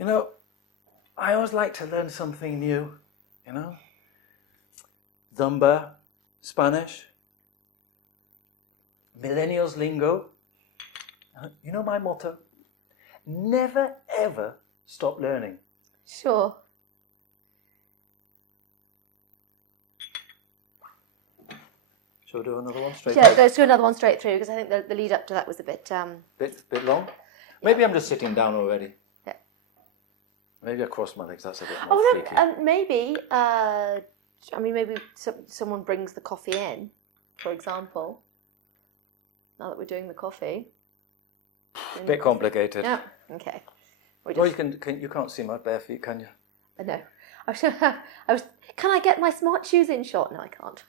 You know, I always like to learn something new, you know. Zumba, Spanish, millennials lingo. You know my motto? Never ever stop learning. Sure. Shall we do another one straight Yeah, through? let's do another one straight through, because I think the lead up to that was a bit... Bit long? Maybe I'm just sitting down already. Yeah. Maybe I cross my legs, that's a bit more Oh, freaky. then maybe, maybe someone brings the coffee in, for example, now that we're doing the coffee. Bit complicated. Yeah, okay. Well, you can't see my bare feet, can you? No. Can I get my smart shoes in shot? No, I can't.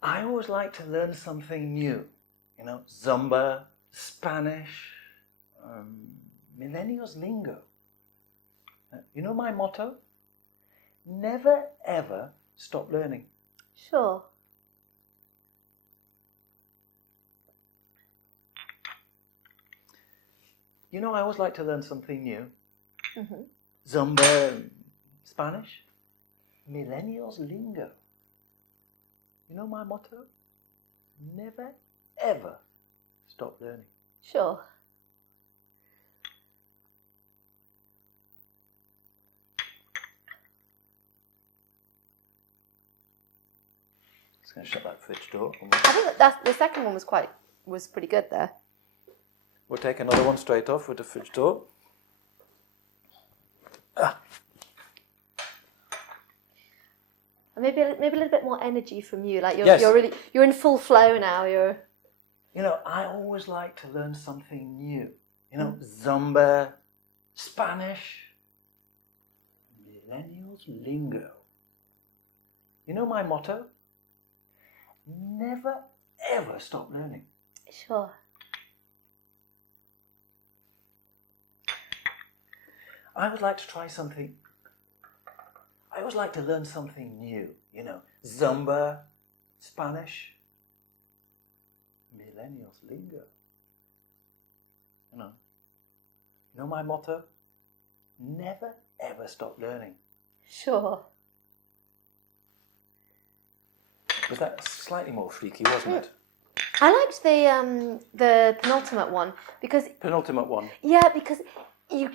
I always like to learn something new. You know, Zumba, Spanish, millennials lingo. You know my motto? Never ever stop learning. Sure. You know, I always like to learn something new. Mm-hmm. Zumba, Spanish, millennials lingo. You know my motto? Never ever stop learning. Sure. Just going to shut that fridge door. I think that the second one was pretty good there. We'll take another one straight off with the fridge door. Maybe a little bit more energy from you. Like Yes. you're in full flow now. You know, I always like to learn something new. You know, Zumba, Spanish, millennials lingo. You know my motto? Never ever stop learning. Sure. I would like to try something. I always like to learn something new. You know, Zumba, Spanish, millennials lingo. You know my motto? Never ever stop learning. Sure. Was that slightly more freaky, wasn't it? I liked the penultimate one because Penultimate one. yeah, because you